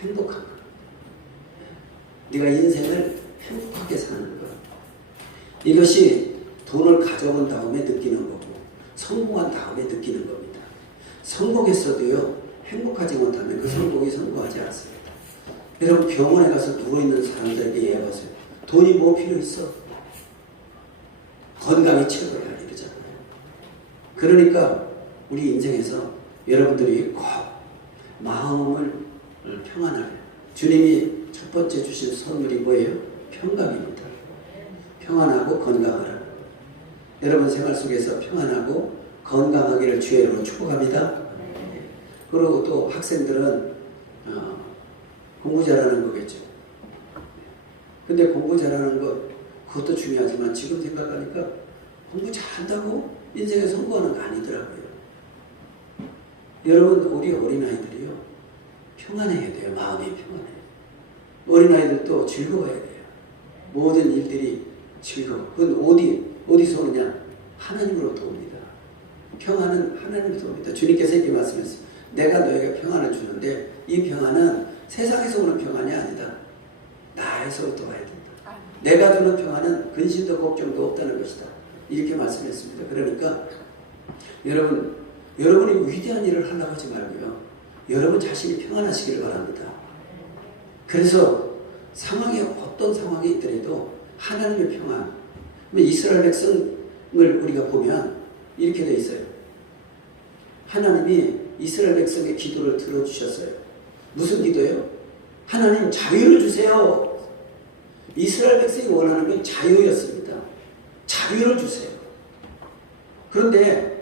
행복한 것. 네가 인생을 행복하게 사는 것. 이것이 돈을 가져온 다음에 느끼는 거고 성공한 다음에 느끼는 겁니다. 성공했어도요 행복하지 못하면 그 성공이 성공하지 않습니다. 여러분 병원에 가서 누워있는 사람들에게 얘기해보세요. 돈이 뭐 필요 있어? 건강이 최고야 이러잖아요. 그러니까 우리 인생에서 여러분들이 꼭 마음을 평안하게, 주님이 첫 번째 주신 선물이 뭐예요? 평강입니다. 평안하고 건강하라. 여러분 생활 속에서 평안하고 건강하기를 주의 이름으로 축복합니다. 그리고 또 학생들은 공부 잘하는 거겠죠. 근데 공부 잘하는 것 그것도 중요하지만 지금 생각하니까 공부 잘한다고 인생에 성공하는 거 아니더라고요. 여러분 우리 어린아이들이요 평안해야 돼요. 마음이 평안해요. 어린아이들도 즐거워야 돼요. 모든 일들이 즐거워. 그건 어디서 오느냐? 하나님으로부터 옵니다. 평안은 하나님으로부터 옵니다. 주님께서 이렇게 말씀하셨어요. 내가 너에게 평안을 주는데 이 평안은 세상에서 오는 평안이 아니다. 나에서부터 와야 된다. 내가 주는 평안은 근심도 걱정도 없다는 것이다. 이렇게 말씀했습니다. 그러니까 여러분이 위대한 일을 하려고 하지 말고요. 여러분 자신이 평안하시기를 바랍니다. 그래서 상황이 어떤 상황이 있더라도 하나님의 평안. 이스라엘 백성을 우리가 보면 이렇게 되어 있어요. 하나님이 이스라엘 백성의 기도를 들어주셨어요. 무슨 기도예요? 하나님 자유를 주세요. 이스라엘 백성이 원하는 건 자유였습니다. 자유를 주세요. 그런데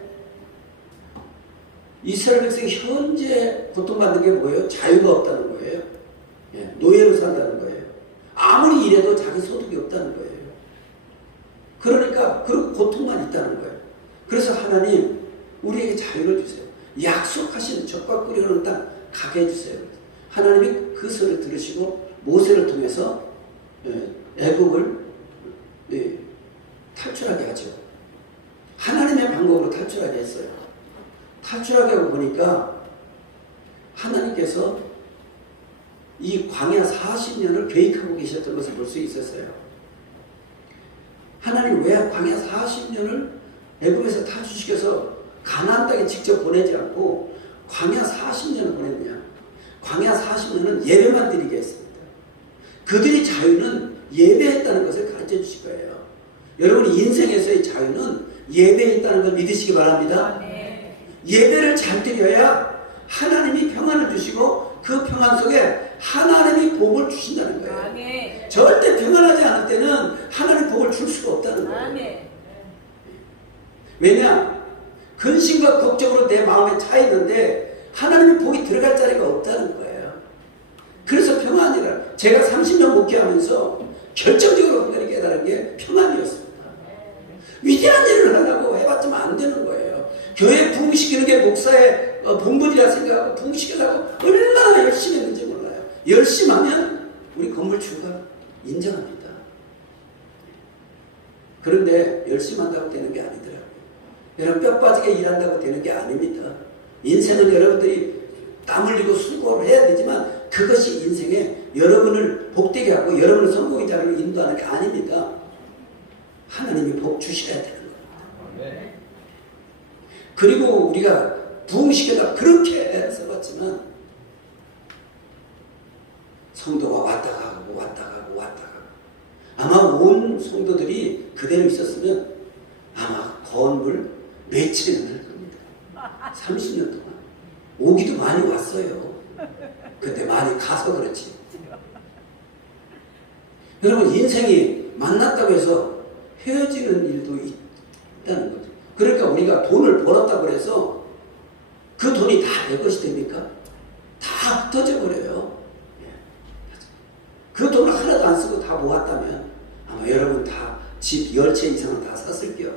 이스라엘 백성이 현재 고통받는 게 뭐예요? 자유가 없다는 거예요. 노예로 산다는 거예요. 아무리 일해도 자기 소득이 없다는 거예요. 그러니까 그리고 고통만 있다는 거예요. 그래서 하나님 우리에게 자유를 주세요. 약속하신 젖과 꿀이 흐르는 땅 가게 해주세요. 하나님이 그 소리를 들으시고 모세를 통해서 애국을 탈출하게 하죠. 하나님의 방법으로 탈출하게 했어요. 탈출하게 하고 보니까 하나님께서 이 광야 40년을 계획하고 계셨던 것을 볼 수 있었어요. 하나님 왜 광야 40년을 애굽에서 탈출시켜서 가나안 땅에 직접 보내지 않고 광야 40년을 보냈느냐? 광야 40년은 예배만 드리게 했습니다. 그들이 자유는 예배했다는 것을 가르쳐 주실 거예요. 여러분이 인생에서의 자유는 예배에 있다는 걸 믿으시기 바랍니다. 예배를 잘 드려야 하나님이 평안을 주시고 그 평안 속에 하나님이 복을 주신다는 거예요. 절대 평안하지 않을 때는 하나님 복을 줄 수가 없다는 거예요. 왜냐? 근심과 걱정으로 내 마음에 차 있는데 하나님의 복이 들어갈 자리가 없다는 거예요. 그래서 평안이라 제가 30년 목회하면서 결정적으로 한 가지 깨달은 게 평안이었습니다. 위대한 일을 하려고 해봤지만 안 되는 거예요. 교회 부흥시키는 게 목사의 본분이라 생각하고 부흥시키려고 얼마나 열심히 했는지 몰라요. 열심히 하면 우리 건물주가 인정합니다. 그런데 열심히 한다고 되는 게 아니더라고요. 여러분 뼈 빠지게 일한다고 되는 게 아닙니다. 인생은 여러분들이 땀 흘리고 수고를 해야 되지만 그것이 인생에 여러분을 복되게 하고 여러분을 성공의 자리로 인도하는 게 아닙니다. 하나님이 복 주셔야 되는 겁니다. 그리고 우리가 부흥시켜다 그렇게 써봤지만 성도가 왔다 가고 아마 온 성도들이 그대로 있었으면 아마 건물 며칠이나 할 겁니다. 30년 동안 오기도 많이 왔어요. 근데 많이 가서 그렇지. 여러분 인생이 만났다고 해서 헤어지는 일도 있다는 거죠. 그러니까 우리가 돈을 벌었다고 해서 그 돈이 다 내 것이 됩니까? 다 흩어져 버려요. 그 돈을 하나도 안 쓰고 다 모았다면 아마 여러분 다 집 10채 이상은 다 샀을게요.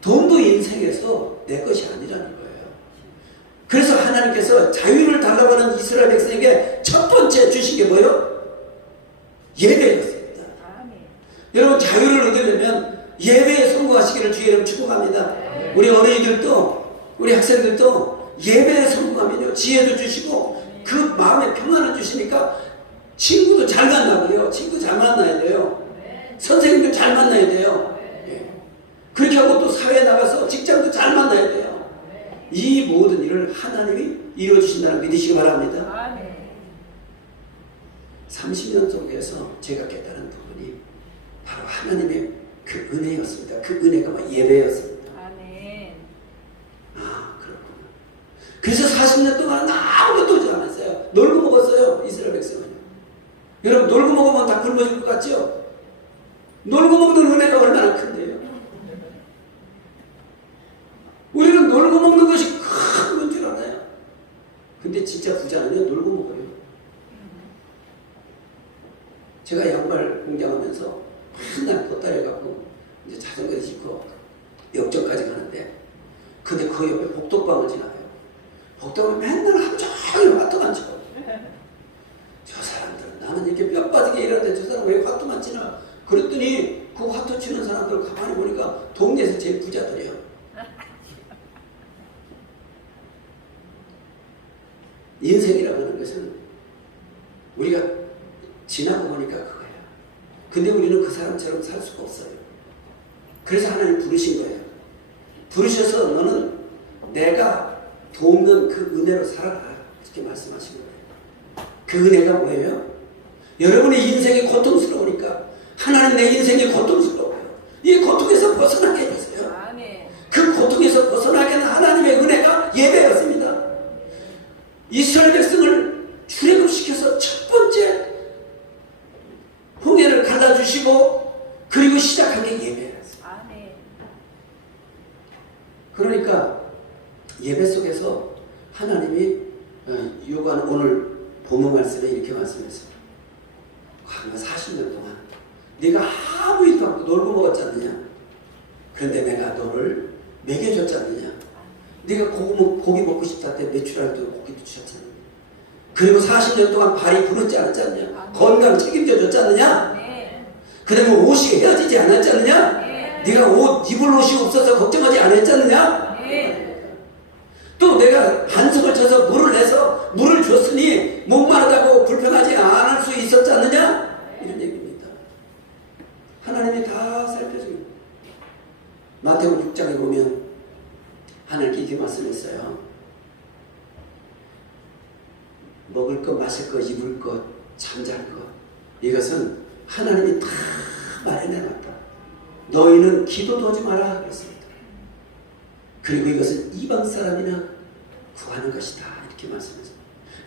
돈도 인생에서 내 것이 아니라는 거예요. 그래서 하나님께서 자유를 달라고 하는 이스라엘 백성에게 첫 번째 주신 게 뭐예요? 예배였습니다. 여러분 자유를 얻으려면 예배에 성공하시기를 주의 이름 축복합니다. 우리 어린이들도 우리 학생들도 예배에 성공하면요 지혜도 주시고 그 마음에 평안을 주시니까 친구도 잘 만나고요. 친구 잘 만나야 돼요. 선생님도 잘 만나야 돼요. 예. 그렇게 하고 또 사회에 나가서 직장도 잘 만나야 돼요. 이 모든 일을 하나님이 이루어주신다는 믿으시기 바랍니다. 30년 속에서 제가 깨달은 부분이 바로 하나님의 그 은혜였습니다. 그 은혜가 막 예배였습니다. 그렇구나. 그래서 40년 동안 아무것도 오지 않았어요. 놀고 먹었어요. 이스라엘 백성은. 여러분 놀고 먹으면 다 굶어질 것 같죠? 놀고 먹는 은혜가 얼마나 큰데요. 우리는 놀고 먹는 것이 큰 건 줄 알아요. 근데 진짜 부자는요 놀고 먹어요. 제가 양말 공장하면서 맨날 보따리 갖고 이제 자전거에 싣고 역전까지 가는데, 근데 그 옆에 복덕방을 지나가요. 복덕방을 맨날 하루 종일 화투만 쳐. 저 사람들은 나는 이렇게 뼈 빠지게 일하는데 저 사람 왜 화투만 치나? 그랬더니 그 화투 치는 사람들 가만히 보니까 동네에서 제일 부자들이에요. 인생이라고 하는 것은 우리가 지나고 보니까 그거예요. 근데 우리는 그 사람처럼 살 수가 없어요. 그래서 하나님 부르신 거예요. 부르셔서 너는 내가 돕는 그 은혜로 살아라, 이렇게 말씀하신 거예요. 그 은혜가 뭐예요? 여러분의 인생이 고통스러우니까 하나님 내 인생이 고통스러워요. 이 고통에서 벗어나게 해주세요. 그 고통에서 벗어나게 하는 하나님의 은혜가 예배였습니다. 이스라엘 백성을 출애굽시켜서 첫 번째 홍해를 갈라주시고 그리고 시작한 게 예배였어요. 그러니까 예배 속에서 하나님이 요구하는 오늘 본문 말씀에 이렇게 말씀했어요. 광야 40년 동안 네가 아무 일도 않고 놀고 먹었지 않느냐? 그런데 내가 너를 먹여줬지 않느냐? 네가 고기 먹고 싶다 때 메추라기 고기도 주셨잖아. 그리고 40년 동안 발이 부르지 않았지 않느냐? 건강 책임져 줬지 않느냐? 그 다음에 옷이 헤어지지 않았지 않느냐? 네가 옷 입을 옷이 없어서 걱정하지 않았지 않느냐? 또 내가 반석을 쳐서 물을 내서 물을 줬으니 목마르다고 불평하지 않을 수 있었지 않느냐? 이런 얘기입니다. 하나님이 다 살펴줍니다. 마태복음 6장에 보면 하나님께 이렇게 말씀했어요. 먹을 것, 마실 것, 입을 것, 잠잘 것, 이것은 하나님이 다 마련해놨다. 너희는 기도도 하지 마라 그랬습니다. 그리고 이것은 이방 사람이나 구하는 것이다, 이렇게 말씀했어요.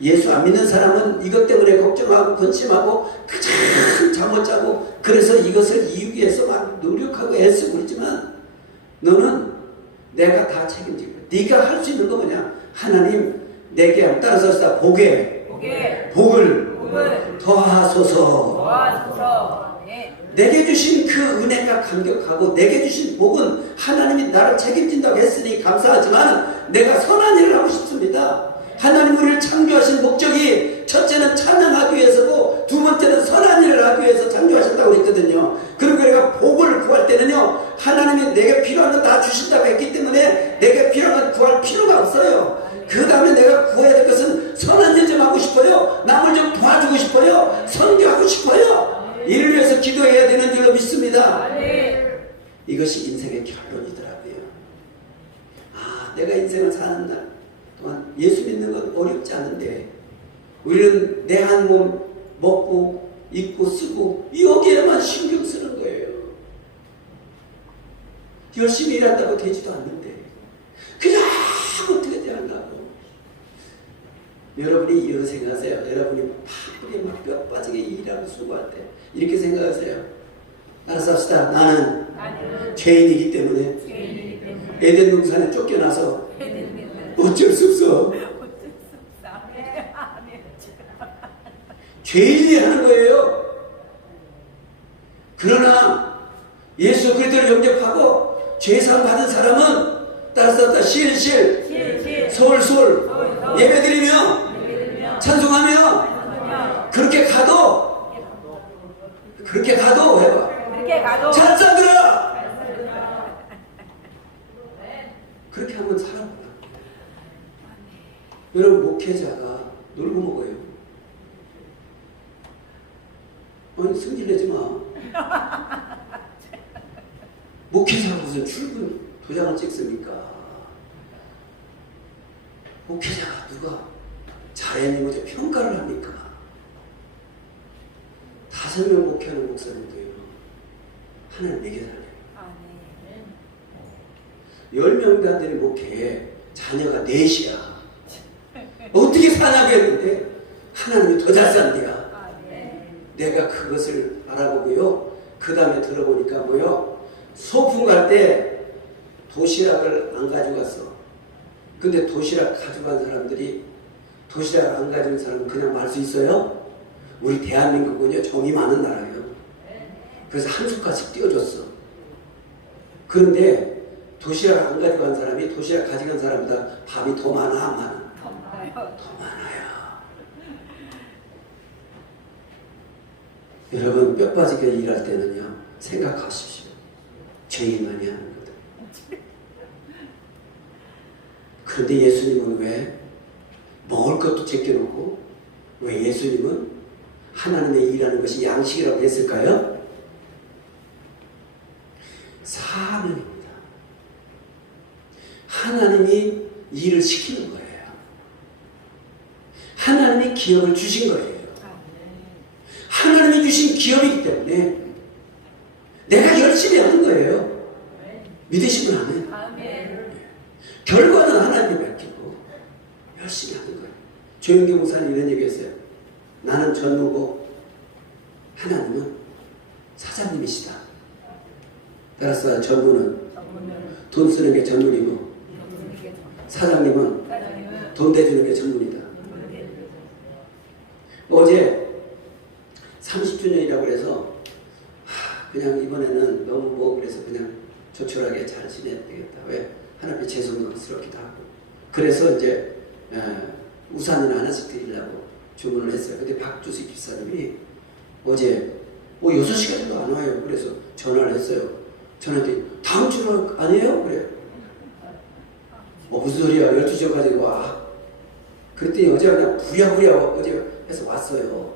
예수 안 믿는 사람은 이것 때문에 걱정하고 근심하고 가장 잠 못 자고 그래서 이것을 이루기 위해서 막 노력하고 애쓰고 그러지만 너는 내가 다 책임질 거야. 네가 할 수 있는 거 뭐냐? 하나님 내게 따라서 복을 더하소서. 내게 주신 그 은혜가 감격하고 내게 주신 복은 하나님이 나를 책임진다고 했으니 감사하지만 내가 선한 일을 하고 싶습니다. 하나님 우리를 창조하신 목적이 첫째는 찬양하기 위해서고 두 번째는 선한 일을 하기 위해서 창조하셨다고 했거든요. 그리고 내가 복을 구할 때는요, 하나님이 내게 필요한 건 다 주신다고 했기 때문에 내게 필요한 건 구할 필요가 없어요. 그 다음에 내가 구해야 될 것은 선한 일 좀 하고 싶어요. 남을 좀 도와주고 싶어요. 선교하고 싶어요. 이를 위해서 기도해야 되는 줄로 믿습니다. 이것이 인생의 결론이더라고요. 내가 인생을 사는 날 동안 예수 믿는 건 어렵지 않은데 우리는 내 한 몸 먹고 입고 쓰고 여기에만 신경 쓰는 거예요. 열심히 일한다고 되지도 않는데 그냥 어떻게 되는가고. 여러분이 이런 생각하세요. 여러분이 바쁘게 막 뼈 빠지게 일하고 수고할 때 이렇게 생각하세요. 알아서 합시다. 나는 죄인이기 때문에 에덴 동산에 쫓겨나서 어쩔 수 없어. 죄인이 하는 거예요. 그러나 예수 그리스도를 영접하고 죄사함 받은 사람은 따라서 실 솔 예배드리며 찬송하며 그렇게 가도 해봐. 찬송들아 그렇게 한번 살아보라. 여러분 목회자가 놀고 아니 승질내지 마. 목회자가 무슨 출근 도장을 찍습니까? 목회자가 누가 잘했는지 평가를 합니까? 5명 목회하는 목사님도요, 하나님 매겨달래요. 10명도 안 되는 목회에 자녀가 4이야. 어떻게 사냐고 했는데 하나님이 더 잘 산대야. 내가 그것을 알아보고요, 그 다음에 들어보니까 뭐요, 소풍 갈 때 도시락을 안 가져갔어. 근데 도시락 가져간 사람들이, 도시락 안 가져온 사람은 그냥 말 수 있어요? 우리 대한민국은요, 정이 많은 나라예요. 그래서 한 숟가락 띄워줬어. 그런데 도시락 안 가져간 사람이 도시락 가져간 사람보다 밥이 더 많아, 안 많아? 더 많아요. 여러분, 뼈 빠지게 일할 때는요, 생각하십시오. 죄인만이 하는 거다. 그런데 예수님은 왜 먹을 것도 제껴놓고, 왜 예수님은 하나님의 일하는 것이 양식이라고 했을까요? 사명입니다. 하나님이 일을 시키는 거예요. 하나님이 기업을 주신 거예요. 하나님이 주신 기업이기 때문에 내가 열심히 하는 거예요. 믿으시면 아멘. 결과는 하나님이 맡기고 열심히 하는 거예요. 조영기 목사님 이런 얘기 했어요. 나는 전무고 하나님은 사장님이시다. 따라서 전무는 돈 쓰는 게 전문이고 사장님은 돈 대주는 게 전문이다. 어제 30주년이라고 해서 그냥 이번에는 너무 뭐 그래서 그냥 조촐하게 잘 지내야 되겠다. 왜? 하나님께 죄송스럽기도 하고. 그래서 이제 우산을 하나씩 드리려고 주문을 했어요. 근데 박주식 집사님이 어제 6시간도 안 와요. 그래서 전화를 했어요. 저한테 다음 주는 아니에요? 그래요. 무슨 소리야? 12시까지 와. 그랬더니 어제 그냥 부랴부랴 어제 해서 왔어요.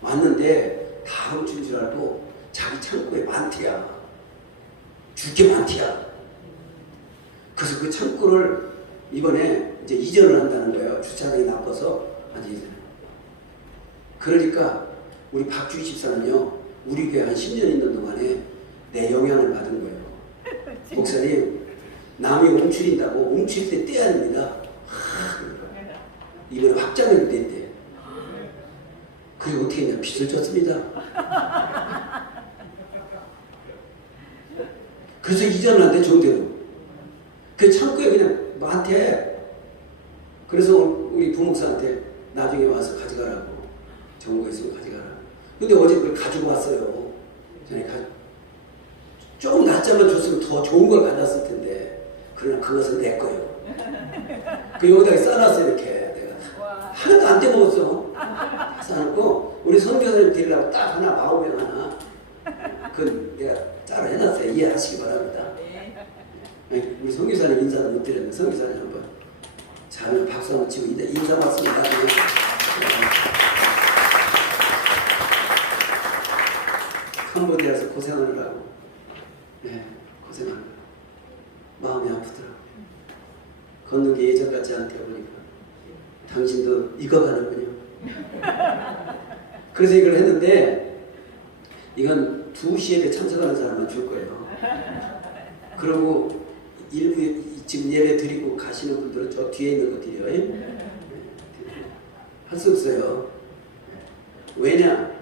왔는데 다음 주인 줄 알고 자기 창고에 많대야. 줄 게 많대야. 그래서 그 창고를 이번에 이제 이전을 한다는 거예요. 주차장이 나빠서 아직 이전. 그러니까 우리 박주희 집사는요, 우리 교회 한 10년 있는 동안에 내 영향을 받은 거예요. 목사님, 남이 움츠린다고 움츠릴 때 떼야 됩니다. 이번에 확장을 냈대. 그리고 어떻게 했냐, 빚을 졌습니다. 그래서 이전을 한대, 좋은데도. 그 창고에 그냥 많대. 그래서 우리 부목사한테 나중에 와서 가져가라고. 정보가 있으면 가져가라. 근데 어제 그걸 가지고 왔어요. 전에 조금 낮잠만 줬으면 더 좋은 걸 가져왔을 텐데. 그러나 그것은 내 거예요. 그 여기다가 싸놨어, 이렇게. 내가. 하나도 안 떼먹었어. 싸놓고, 우리 선교사님 드리려고 딱 하나, 마음에 하나. 그 내가 따로 해놨어요. 이해하시기 바랍니다. 우리 선교사님 인사도 못 드렸는데, 선교사님 한번 잘 박수 한번 치고 인사 받습니다. 캄보디아에서 고생하느라고, 고생하느라고 마음이 아프더라고. 걷는 게 예전 같지 않게 보니까 당신도 익어가는군요. 그래서 이걸 했는데 이건 2시에 참석하는 사람만 줄 거예요. 그리고 일부 지금 예배 드리고 가시는 분들은 저 뒤에 있는 거 드려요. 할 수 없어요. 왜냐?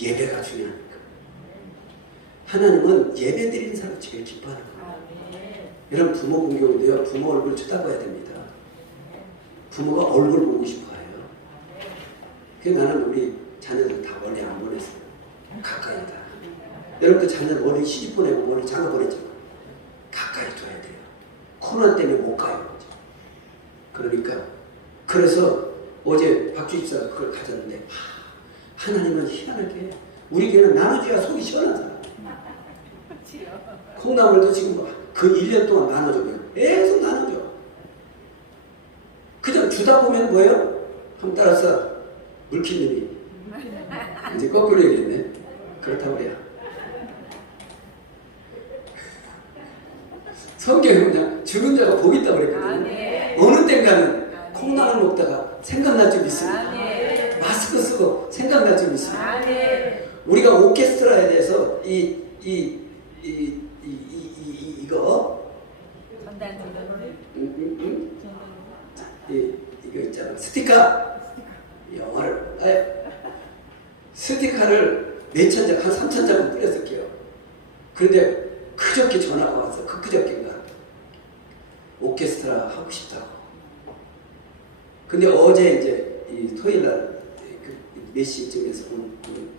예배가 중요하니까. 하나님은 예배 드리는 사람 제일 기뻐하는 거예요. 여러분, 부모 공경인데요, 부모 얼굴 쳐다봐야 됩니다. 부모가 얼굴 보고 싶어 해요. 그래서 나는 우리 자녀들 다 멀리 안 보냈어요. 가까이다. 여러분도 자녀 멀리 시집 보내고 멀리 장가 보냈잖아. 가까이 둬야 돼요. 코로나 때문에 못 가요. 그러니까 그래서 어제 박주 집사가 그걸 가졌는데, 하나님은 희한하게 우리 교회는 나눠줘야 속이 시원한 사람. 콩나물도 지금 그 1년 동안 나눠줘요. 계속 나눠줘. 그냥 주다 보면 뭐예요? 한번 따라서 물키님이 이제 거꾸로 얘기했네. 그렇다고 그래요. 성경에 그냥 죽은 자가 복이 있다고 그랬거든요. 어느 땐가는 콩나물 먹다가 생각날 줄 믿습니다. 마스크 쓰고 생각날 줄 믿습니다. 우리가 오케스트라에 대해서 이거 이거 있잖아. 스티커를 몇천 장, 한 3천 장은 뿌렸을게요. 그런데 그저께 전화가 왔어. 그저께인가. 오케스트라 하고 싶다고. 근데 어제 이제 이 토요일날 몇 시쯤에서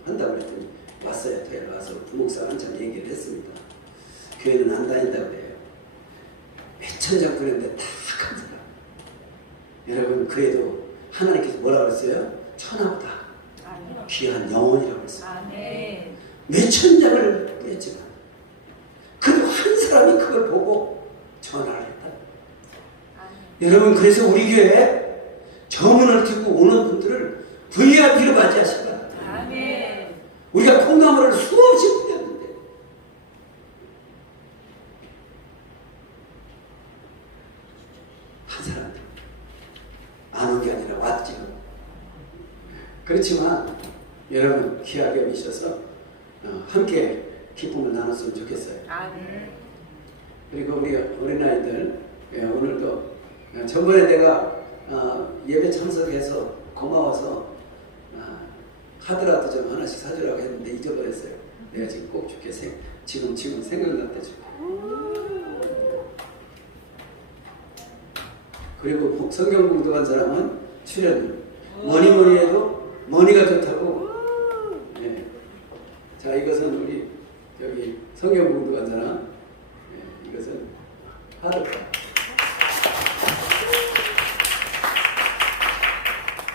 한다고 그랬더니 왔어요. 토요일 와서 부목사 한참 얘기를 했습니다. 교회는 안 다닌다고 그래요. 몇천 장 뿌렸는데 다 감사합니다. 여러분, 그래도 하나님께서 뭐라고 그랬어요? 천하보다 귀한 영혼이라고 했어요. 몇천 장을 뿌렸지만 그래도 한 사람이 그걸 보고 전화를 했다. 여러분, 그래서 우리 교회에 저문을 듣고 오는 분들을 VIP로 맞이하시기 바랍니다. 우리가 콩나물을 수없이 뿌렸는데 한 사람도 안 온 게 아니라 왔지요. 그렇지만 여러분, 귀하게 오셔서 함께 기쁨을 나눴으면 좋겠어요. 그리고 우리 어린아이들, 오늘도 저번에 내가 예배 참석해서 고마워서 하더라도 좀 하나씩 사주라고 했는데 잊어버렸어요. 내가 지금 꼭 줄게. 지금 생각났다 줄게. 그리고 성경 공독한 사람은 출연. 뭐니 해도 머니가 좋다고. 네. 자, 이것은 우리 여기 성경 공독한 사람. 네, 이것은 하드카.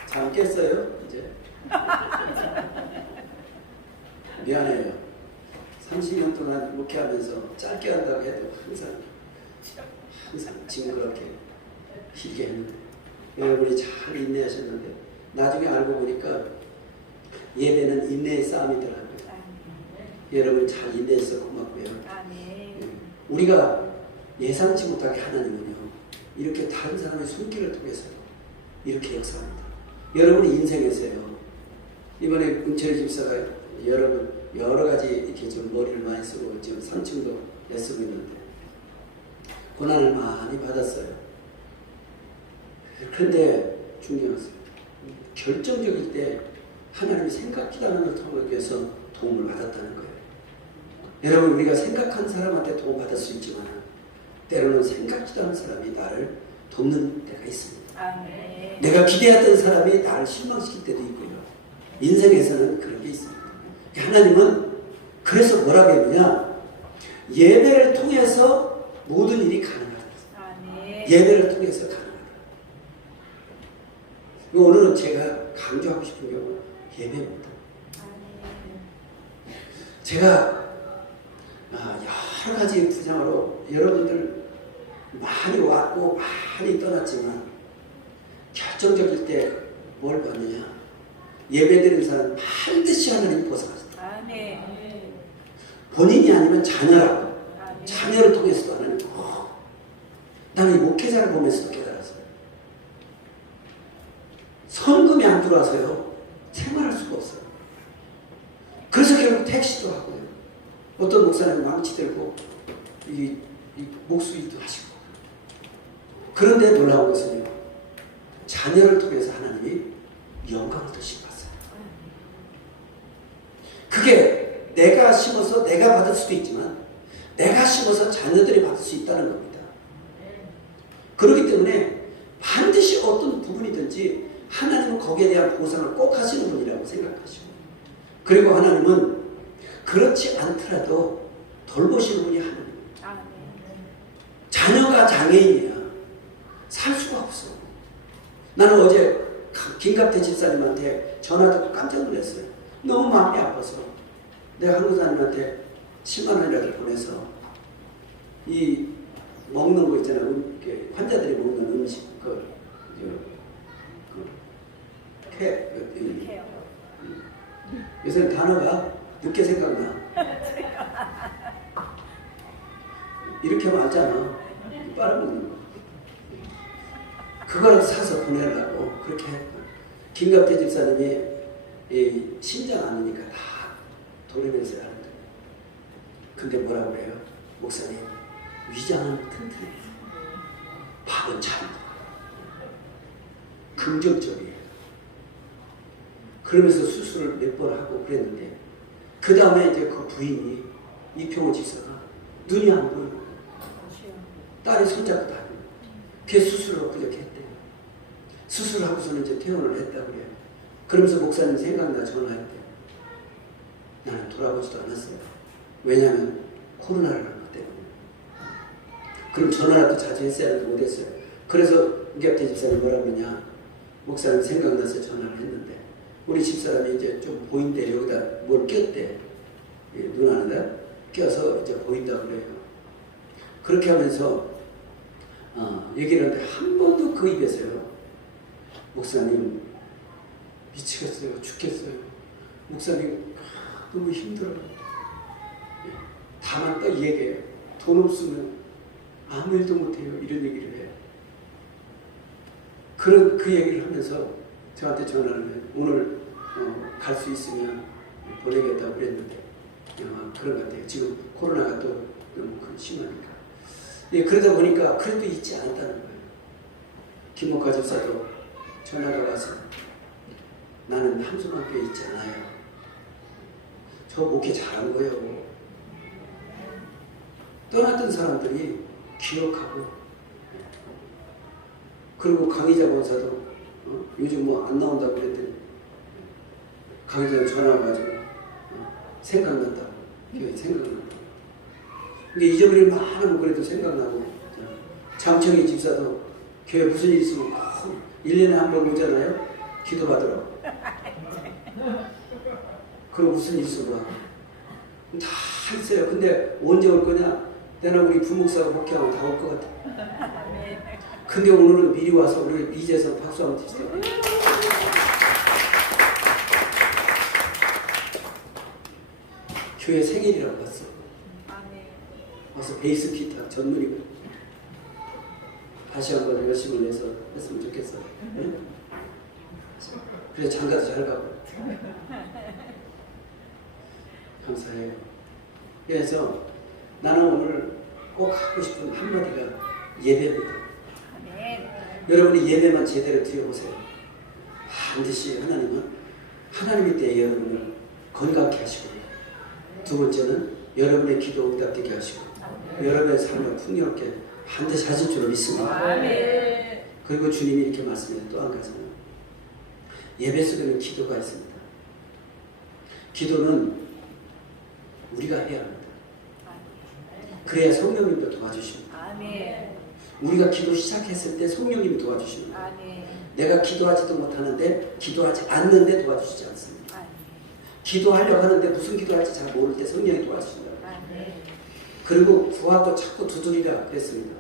잠 깼어요 이제. 미안해요. 30년 동안 목회하면서 짧게 한다고 해도 항상 징그럽게 길게 했는데 여러분이 잘 인내하셨는데 나중에 알고 보니까 예배는 인내의 싸움이더라고요. 여러분 잘 인내해서 고맙고요. 우리가 예상치 못하게 하나님은요, 이렇게 다른 사람의 손길을 통해서 이렇게 역사합니다. 여러분의 인생에서요, 이번에 은철이 집사가 여러분 여러 가지 이렇게 좀 머리를 많이 쓰고 지금 3층도 애쓰고 있는데 고난을 많이 받았어요. 그런데 중요한 것은 결정적일 때 하나님이 생각기도하는 걸 통해서 도움을 받았다는 거예요. 여러분, 우리가 생각한 사람한테 도움받을 수 있지만 때로는 생각기도하는 사람이 나를 돕는 때가 있습니다. 내가 기대했던 사람이 나를 실망시킬 때도 있고요. 인생에서는 그런 게 있습니다. 하나님은 그래서 뭐라고 했느냐, 예배를 통해서 모든 일이 가능하다. 예배를 통해서 가능하다. 오늘은 제가 강조하고 싶은 게 예배입니다. 제가 여러 가지 부장으로 여러분들 많이 왔고 많이 떠났지만 결정적일 때 뭘 받느냐, 예배드리는 사람 반드시 하나님 보상하신다. 본인이 아니면 자녀라고. 자녀를 통해서도 하나님, 나는 이 목회자를 보면서도 깨달았어요. 성금이 안 들어와서요 생활할 수가 없어요. 그래서 결국 택시도 하고요, 어떤 목사님은 망치 들고 이 목수일도 하시고. 그런데 놀라운 것은요, 자녀를 통해서 하나님이 영광을 드시고 왔어요. 그게 내가 심어서 내가 받을 수도 있지만 내가 심어서 자녀들이 받을 수 있다는 겁니다. 그렇기 때문에 반드시 어떤 부분이든지 하나님은 거기에 대한 보상을 꼭 하시는 분이라고 생각하시고, 그리고 하나님은 그렇지 않더라도 돌보시는 분이 하나님입니다. 자녀가 장애인이야 살 수가 없어. 나는 어제 김갑태 집사님한테 전화 듣고 깜짝 놀랐어요. 너무 마음이 아파서 내가 한국사님한테 10만 원이라도 보내서 이 먹는 거 있잖아요. 환자들이 먹는 음식, 요새는 단어가 늦게 생각나. 이렇게 하면 알잖아. 빠르면 그걸 사서 보내려고 그렇게 했고, 김갑태 집사님이 이 신장 아니니까 다 돌리면서 하는 거예요. 근데 뭐라고 그래요? 목사님, 위장은 튼튼해요. 밥은 잘 먹어요. 긍정적이에요. 그러면서 수술을 몇 번 하고 그랬는데, 그 다음에 이제 그 부인이 이평호 집사가 눈이 안 보여요. 딸이 손잡고 다니고, 걔 수술을 엊그저께 했대요. 수술하고서는 이제 퇴원을 했다고 그래요. 그러면서 목사님 생각나 전화했대요. 나는 돌아보지도 않았어요. 왜냐하면 코로나를 하기 때문에. 그럼 전화라도 자주 했어야 하는데 못했어요. 그래서 김갑태 집사님 뭐라 그러냐, 목사님 생각나서 전화를 했는데, 우리 집사람이 이제 좀 보인대. 여기다 뭘 꼈대. 눈 안에다 껴서 이제 보인다고 그래요. 그렇게 하면서 얘기를 하는데 한 번도 그 입에서요, 목사님 미치겠어요, 죽겠어요, 목사님 너무 힘들어요, 다만 딱 얘기해요. 돈 없으면 아무 일도 못해요, 이런 얘기를 해요. 그 얘기를 하면서 저한테 전화를 해요. 오늘 갈 수 있으면 보내겠다고 그랬는데 그런 것 같아요. 지금 코로나가 또 너무 심하니까. 예, 그러다 보니까 그래도 잊지 않았다는 거예요. 김목화 집사도 전화가 와서 나는 함성학교에 있지 않아요. 저 목회 잘한 거예요. 떠났던 사람들이 기억하고, 그리고 강의자 권사도 요즘 뭐 안 나온다고 그랬더니 강의자 전화 와가지고 생각난다고, 교회 생각난다고. 근데 잊어버릴 많으면 그래도 생각나고, 장청희 집사도 교회 무슨 일 있으면 1년에 한 번 오잖아요. 기도받으러. 그럼 무슨 일 있으면 다 했어요. 근데 언제 올 거냐? 내가 우리 부목사가 목회하면 다 올 것 같아. 근데 오늘은 미리 와서 우리 이재선 박수 한번 칩시다. 교회 생일이라고 왔어. 와서 베이스 기타 전문이고, 다시 한번 열심히 내서 했으면 좋겠어. 응? 그래서 장가도 잘 가고. 감사해요. 그래서 나는 오늘 꼭 하고 싶은 한마디가 예배입니다. 여러분이 예배만 제대로 드려보세요. 반드시 하나님이 때 여러분을 건강케 하시고, 두 번째는 여러분의 기도 응답되게 하시고, 여러분의 삶을 풍요롭게 반드시 하실 줄 믿습니다. 아멘. 그리고 주님이 이렇게 말씀해요. 또 한 가지는 예배 속에는 기도가 있습니다. 기도는 우리가 해야 합니다. 그래야 성령님도 도와주십니다. 아멘. 우리가 기도 시작했을 때 성령님이 도와주십니다. 아멘. 내가 기도하지도 못하는데, 기도하지 않는데 도와주시지 않습니다. 아멘. 기도하려고 하는데 무슨 기도할지 잘 모를 때 성령이 도와주신다. 아멘. 그리고 구하고 찾고 두드리라 그랬습니다.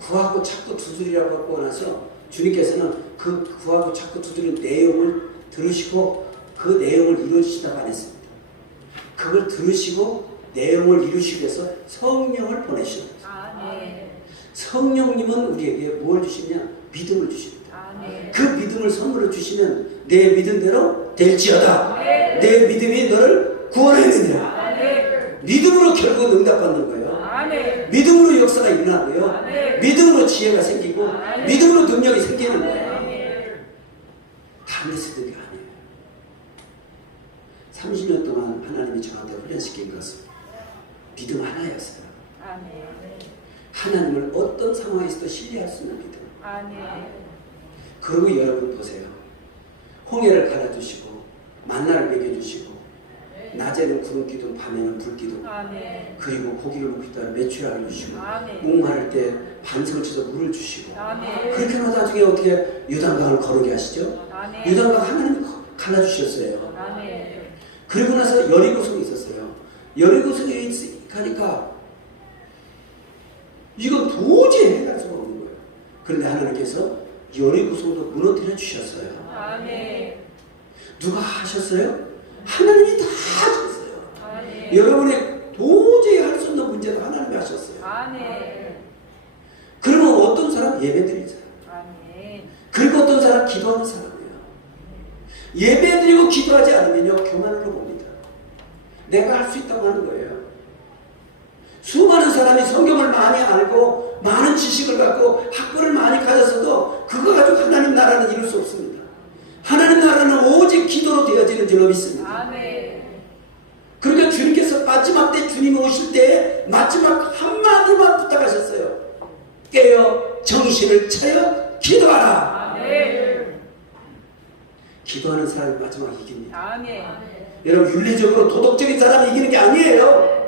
구하고 찾고 두드리라고 하고 나서 주님께서는 그 구하고 찾고 두드리는 내용을 들으시고 그 내용을 이루어주시다고 안 했습니다. 그걸 들으시고 내용을 이루시기 위해서 성령을 보내셨습니다. 성령님은 우리에게 뭘 주시냐? 믿음을 주십니다. 그 믿음을 선물로 주시면 내 믿음대로 될지어다. 내 믿음이 너를 구원하느니라. 믿음으로 결국 응답받는 거예요. 믿음으로 역사가 일어나고요. 믿음으로 지혜가 생기고, 믿음으로 능력이 생기는 거예요. 담에서득이 아니에요. 30년 동안 하나님이 저한테 훈련시킨 것은 믿음 하나였어요. 하나님을 어떤 상황에서도 신뢰할 수 있는 믿음. 그리고 여러분 보세요. 홍해를 갈아주시고 만나를 먹여주시고, 낮에는 구름 기둥, 밤에는 불 기둥. 그리고 고기를 먹기 때문에 메추라를 주시고, 목마를 때 반석을 쳐서 물을 주시고. 그렇게 나중에 어떻게 요단강을 거르게 하시죠? 요단강 하나님이 갈라주셨어요. 그리고 나서 여리고성이 있었어요. 여리고성에 가니까 이건 도저히 해결할 수가 없는 거예요. 그런데 하나님께서 여리고성도 무너뜨려 주셨어요. 누가 하셨어요? 하나님이 다 하셨어요. 아멘. 여러분의 도저히 할 수 없는 문제도 하나님이 하셨어요. 아멘. 그러면 어떤 사람 예배드리는 사람, 아멘. 그리고 어떤 사람 기도하는 사람이에요. 예배드리고 기도하지 않으면요 교만으로 봅니다. 내가 할 수 있다고 하는 거예요. 수많은 사람이 성경을 많이 알고 많은 지식을 갖고 학벌을 많이 가졌어도 그거 가지고 하나님 나라는 이룰 수 없습니다. 하나님 나라는 오직 기도로 되어지는 줄로 믿습니다. 아멘. 그러니까 주님께서 마지막 때 주님 오실 때 마지막 한마디만 부탁하셨어요. 깨어 정신을 차려 기도하라. 아멘. 기도하는 사람이 마지막에 이깁니다. 아멘. 여러분 윤리적으로 도덕적인 사람이 이기는 게 아니에요.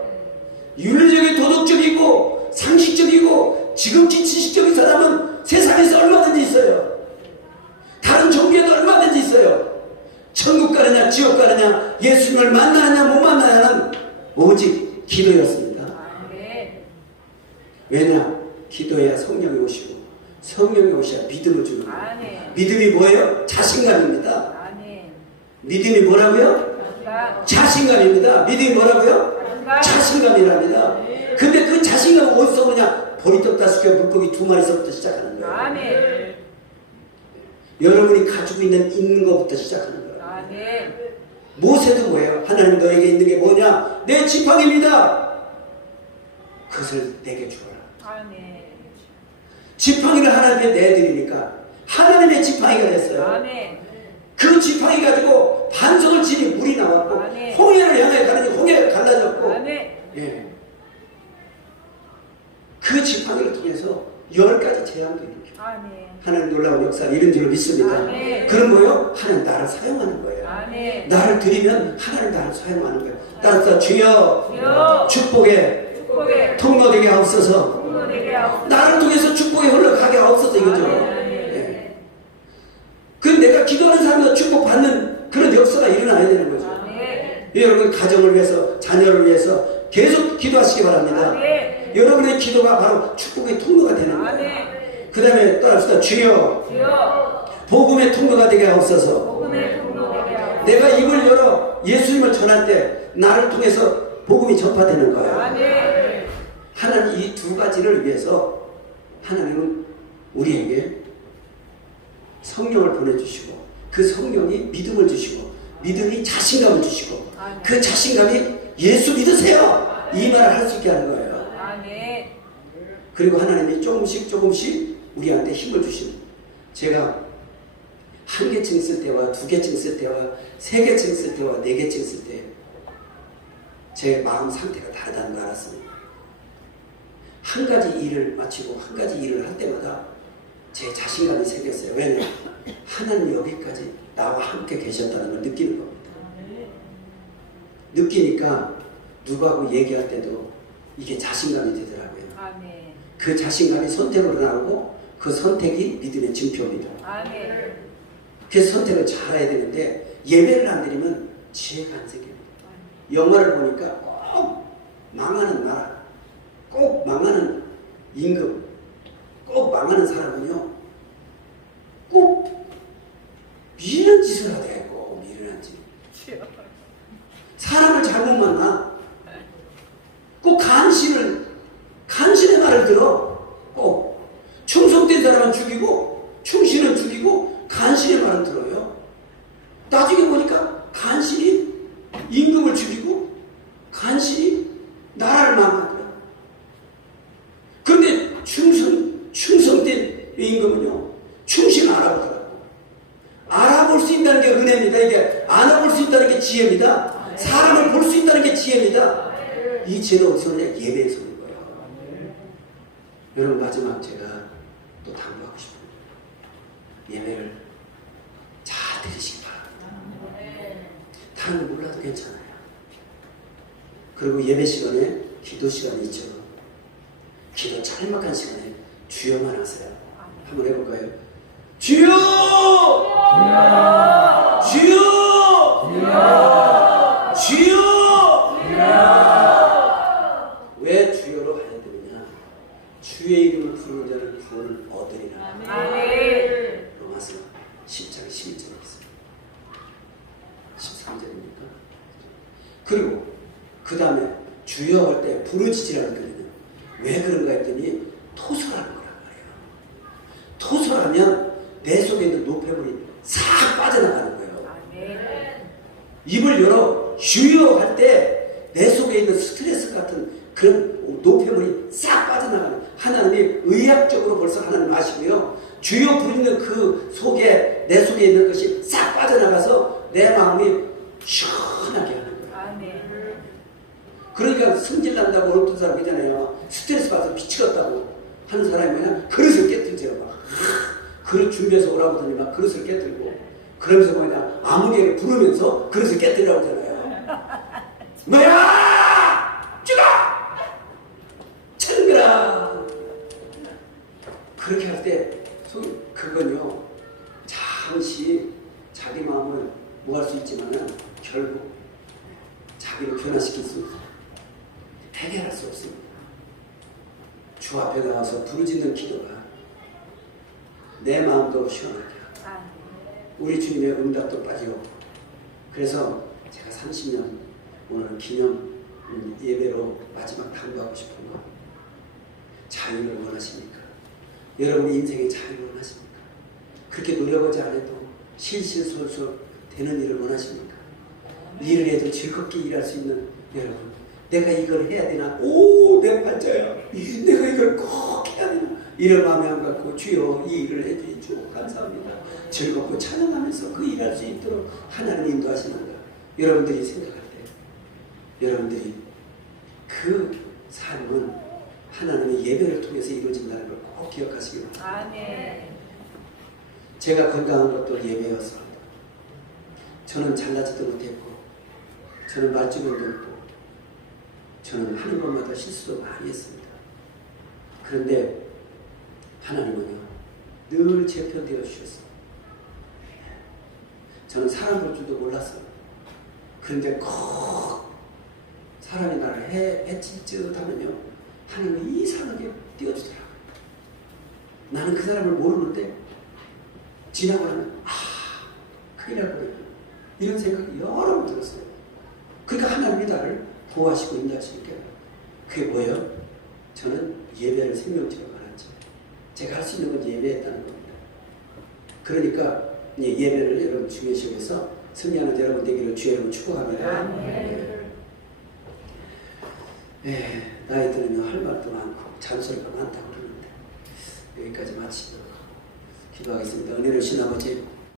윤리적인 도덕적이고 상식적이고 지극히 지식적인 사람은 세상에서 얼마든지 있어요. 다른 종교에도 얼마든지 있어요. 천국 가느냐 지옥 가느냐 예수님을 만나느냐 못 만나냐는 오직 기도였습니다. 아멘. 왜냐? 기도해야 성령이 오시고 성령이 오셔야 믿음을 주는 거예요. 아멘. 믿음이 뭐예요? 자신감입니다. 아멘. 믿음이 뭐라고요? 자신감입니다. 믿음이 뭐라고요? 자신감이랍니다. 근데 그 자신감은 어디서 오느냐? 보리 떡 5개 물고기 2마리서부터 시작하는 거예요. 아멘. 여러분이 가지고 있는 것부터 시작하는 거예요. 아멘. 모세도 뭐예요? 하나님 너에게 있는 게 뭐냐? 내 지팡이입니다. 그것을 내게 주어라. 아멘. 지팡이를 하나님께 내드리니까 하나님의 지팡이가 됐어요. 아멘. 그 지팡이 가지고 반석을 치니 물이 나왔고 아멘. 홍해를 향해 가느니 홍해가 갈라졌고 아멘. 예. 그 지팡이를 통해서 10가지 재앙도 일으켜 아멘. 하나님 놀라운 역사를 이룬 줄로 믿습니다. 아멘. 그럼 뭐요? 하나님 나를 사용하는 거예요. 아멘. 나를 드리면 하나님 나를 사용하는 거예요. 따라서 주여 주여 축복의 축복의 통로 되게 하옵소서. 통로 되게 하옵소서. 나를 통해서 축복이 흘러가게 하옵소서 이거죠. 아멘. 예. 그 내가 기도하는 사람도 축복받는 그런 역사가 일어나야 되는 거죠. 아멘. 여러분 가정을 위해서 자녀를 위해서 계속 기도하시기 바랍니다. 아멘. 여러분의 기도가 바로 축복의 통로가 되는 거예요. 아멘. 그 다음에 따라합시다. 주여 주여 복음의 통로가 되게 하옵소서. 복음의 통로 되게 하옵소서. 내가 입을 열어 예수님을 전할 때 나를 통해서 복음이 전파되는 거예요. 아멘. 하나님 이 2가지를 위해서 하나님은 우리에게 성령을 보내주시고 그 성령이 믿음을 주시고 믿음이 자신감을 주시고 그 자신감이 예수 믿으세요 이 말을 할 수 있게 하는 거예요. 아멘. 그리고 하나님이 조금씩 우리한테 힘을 주시는, 제가 1개층 쓸 때와 2개층 쓸 때와 3개층 쓸 때와 4개층 쓸 때 제 마음 상태가 다르다는 걸 알았습니다. 한 가지 일을 마치고 한 가지 일을 할 때마다 제 자신감이 생겼어요. 왜냐? 하나님 여기까지 나와 함께 계셨다는 걸 느끼는 겁니다. 느끼니까 누구하고 얘기할 때도 이게 자신감이 되더라고요. 아멘. 그 자신감이 선택으로 나오고 그 선택이 믿음의 증표입니다. 아멘. 그래서 선택을 잘해야 되는데 예배를 안 드리면 지혜가 안 생깁니다. 영화를 보니까 꼭 망하는 나라, 꼭 망하는 임금, 꼭 망하는 사람은요 꼭 미련한 짓을 하대. 꼭 미련한 짓. 사람을 잘못 만나. 꼭 간신의 말을 들어. 꼭 충성된 사람은 죽이고 충신은 죽이고 간신의 말을 들어요. 나중에 보니까 간신이 임금을 죽이고 간신이 나라를 망하더라. 그런데 충성된 임금은요 충신을 알아보더라고. 알아볼 수 있다는 게 은혜입니다. 이게 알아볼 수 있다는 게 지혜입니다. 사람을 볼 수 있다는 게 지혜입니다. 이 지혜는 어디서 오냐? 예배에서 오는 거예요. 여러분 마지막 제가 또 당부하고 싶습니다. 예배를 잘 드리시기 바랍니다. 다른 거 몰라도 괜찮아요. 그리고 예배 시간에 기도 시간이 있죠. 기도 짤막한 시간에 주여만 하세요. 한번 해볼까요? 주여! 주여! 주여! 주여! 주여! 주여! 왜 주여로 가야 되느냐? 주의 이름을 부르는 자는 구원을 얻으리라. 아멘. 로마서 10장 12절에 있습니다. 13절입니까? 그리고 그 다음에 주여 할 때 부르짖으라고 했거든요. 왜 그런가 했더니 토설하는 거란 말이에요. 토설하면 내 속에 있는 노폐물이 싹 빠져나가는 거예요. 아멘. 입을 열어 주여 할 때 내 속에 있는 스트레스 같은 그런 노폐물이 싹 빠져나가는, 하나님이 의학적으로 벌써 하나님 아시고요. 주여 부르는 그 속에 내 속에 있는 것이 싹 빠져나가서 내 마음이 시원하게 하는 거예요. 아멘. 그러니까 승질 난다고 어떤 사람 있잖아요. 스트레스 받아서 미치겠다고 하는 사람이 뭐냐, 그릇을 깨뜨리죠. 막 그릇 준비해서 오라고 하더니 막 그릇을 깨뜨리고, 그러면서 뭐냐, 아무개를 부르면서 그릇을 깨뜨리라고 하잖아요. 뭐야! 죽어! 차는 거라! 그렇게 할 때 그건요, 잠시 자기 마음을 뭐 할 수 있지만은 결국 자기를 변화시킬 수 없어요. 해결할 수 없습니다. 주 앞에 나와서 부르짖는 기도가 내 마음도 시원하게 하고 아멘. 우리 주님의 응답도 빠지고, 그래서 제가 30년 오늘 기념 예배로 마지막 당부하고 싶은 거, 자유를 원하십니까? 여러분의 인생의 자유를 원하십니까? 그렇게 노력하지 않아도 실실솔솔 되는 일을 원하십니까? 일을 해도 즐겁게 일할 수 있는 여러분, 내가 이걸 해야 되나? 오, 내 팔자야. 내가 이걸 꼭 해야 되나? 이런 마음에 안 갖고 주여 이 일을 해주시죠. 감사합니다. 즐겁고 찬양하면서 그 일할 수 있도록 하나님 인도하시는가? 여러분들이 생각할 때 여러분들이 그 삶은 하나님의 예배를 통해서 이루어진다는 걸 꼭 기억하시기 바랍니다. 아멘. 제가 건강한 것도 예배였습니다. 저는 잘나지도 못했고, 저는 말주변도 없고, 저는 하는 것마다 실수도 많이 했습니다. 그런데 하나님은요, 늘 제 편 되어 주셨어요. 저는 사람 볼 줄도 몰랐어요. 그런데 꼭 사람이 나를 해칠 듯 하면요, 하나님은 이상하게 띄워주더라고요. 나는 그 사람을 모르는데 지나고 나면 큰일 날 뻔했네, 이런 생각이 여러 번 들었어요. 그러니까 하나님이 나를 보호하시고 인도하시니까. 그게 뭐예요? 저는 예배를 생명처럼 알았죠. 제가 할 수 있는 건 예배했다는 겁니다. 그러니까 예배를 여러분 중요시해서 승리하는 여러분 되기를 주의 이름으로 축복합니다. 아멘. 나이 들으면 할 말도 많고 잔소리가 많다고 그러는데 여기까지 마치도록 하고 기도하겠습니다. 은혜를 주신 아버지,